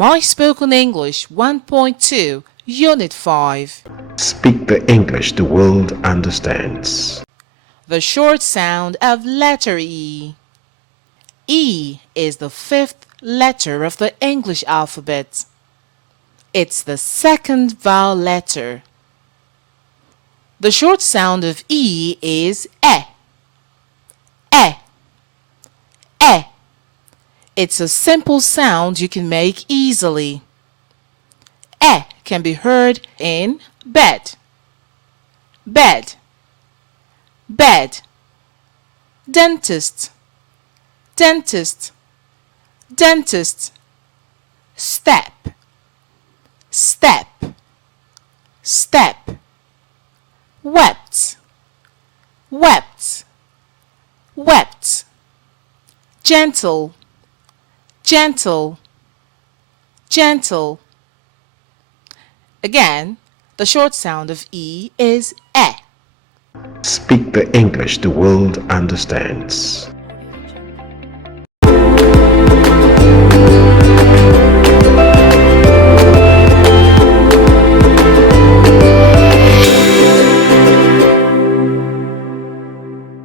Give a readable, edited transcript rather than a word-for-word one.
My Spoken English 1.2 Unit 5. Speak the English the world understands. The short sound of letter E. E is the fifth letter of the English alphabet. It's the second vowel letter. The short sound of E is E. E. E. It's a simple sound you can make easily. E can be heard in bed, bed, bed, dentist, dentist, dentist, step, step, step, wept, wept, wept, gentle, gentle, gentle. Again, the short sound of E is E. Speak the English the world understands.